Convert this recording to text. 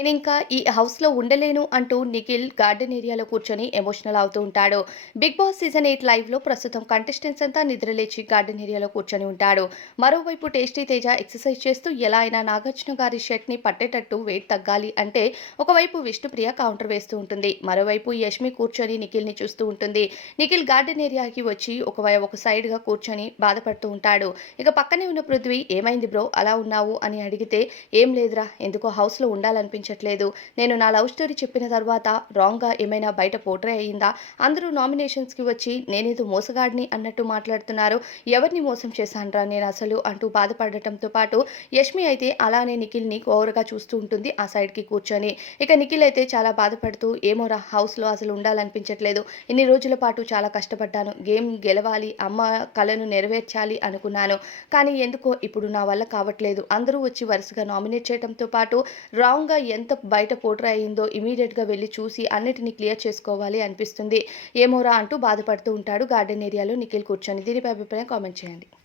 నేను ఇంకా ఈ హౌస్లో ఉండలేను అంటూ నిఖిల్ గార్డెన్ ఏరియాలో కూర్చొని ఎమోషనల్ అవుతూ ఉంటాడు. బిగ్ బాస్ సీజన్ ఎయిట్ లైవ్లో ప్రస్తుతం కంటెస్టెంట్స్ అంతా నిద్రలేచి గార్డెన్ ఏరియాలో కూర్చొని ఉంటాడు. మరోవైపు టేస్టీ తేజ ఎక్సర్సైజ్ చేస్తూ ఎలా అయినా నాగార్జున గారి షర్ట్ని పట్టేటట్టు వెయిట్ తగ్గాలి అంటే ఒకవైపు విష్ణుప్రియ కౌంటర్ వేస్తూ ఉంటుంది. మరోవైపు యష్మి కూర్చొని నిఖిల్ని చూస్తూ ఉంటుంది. నిఖిల్ గార్డెన్ ఏరియాకి వచ్చి ఒక ఒక సైడ్గా కూర్చొని బాధపడుతూ ఉంటాడు. ఇక పక్కనే ఉన్న పృథ్వీ ఏమైంది బ్రో? అలా ఉన్నావు? అని అడిగితే ఏం లేదురా. ఎందుకో హౌస్లో అనిపించట్లేదు నేను నా లవ్ స్టోరీ చెప్పిన తర్వాత రాంగ్గా ఏమైనా బయట పోట్రే అయ్యిందా? అందరూ నామినేషన్స్కి వచ్చి నేనేదో మోసగాడిని అన్నట్టు మాట్లాడుతున్నారు. ఎవరిని మోసం చేశానరా నేను అసలు అంటూ బాధపడటంతో పాటు యష్మి అయితే అలానే నిఖిల్ని ఓవర్గా చూస్తూ ఉంటుంది ఆ సైడ్కి కూర్చొని. ఇక నిఖిల్ అయితే చాలా బాధపడుతూ ఏమోరా హౌస్లో అసలు ఉండాలనిపించట్లేదు. ఇన్ని రోజుల పాటు చాలా కష్టపడ్డాను. గేమ్ గెలవాలి అమ్మ కళను నెరవేర్చాలి అనుకున్నాను. కానీ ఎందుకో ఇప్పుడు నా వల్ల కావట్లేదు. అందరూ వచ్చి వరుసగా నామినేట్ చేయడంతో పాటు రాంగ్గా ఎంత బయట పోట్రే అయిందో ఇమీడియట్గా వెళ్ళి చూసి అన్నిటిని క్లియర్ చేసుకోవాలి అనిపిస్తుంది. ఏమోరా అంటూ బాధపడుతూ ఉంటాడు. గార్డెన్ ఏరియాలో నిఖిల్ కూర్చొని దీనిపై అభిప్రాయం కామెంట్ చేయండి.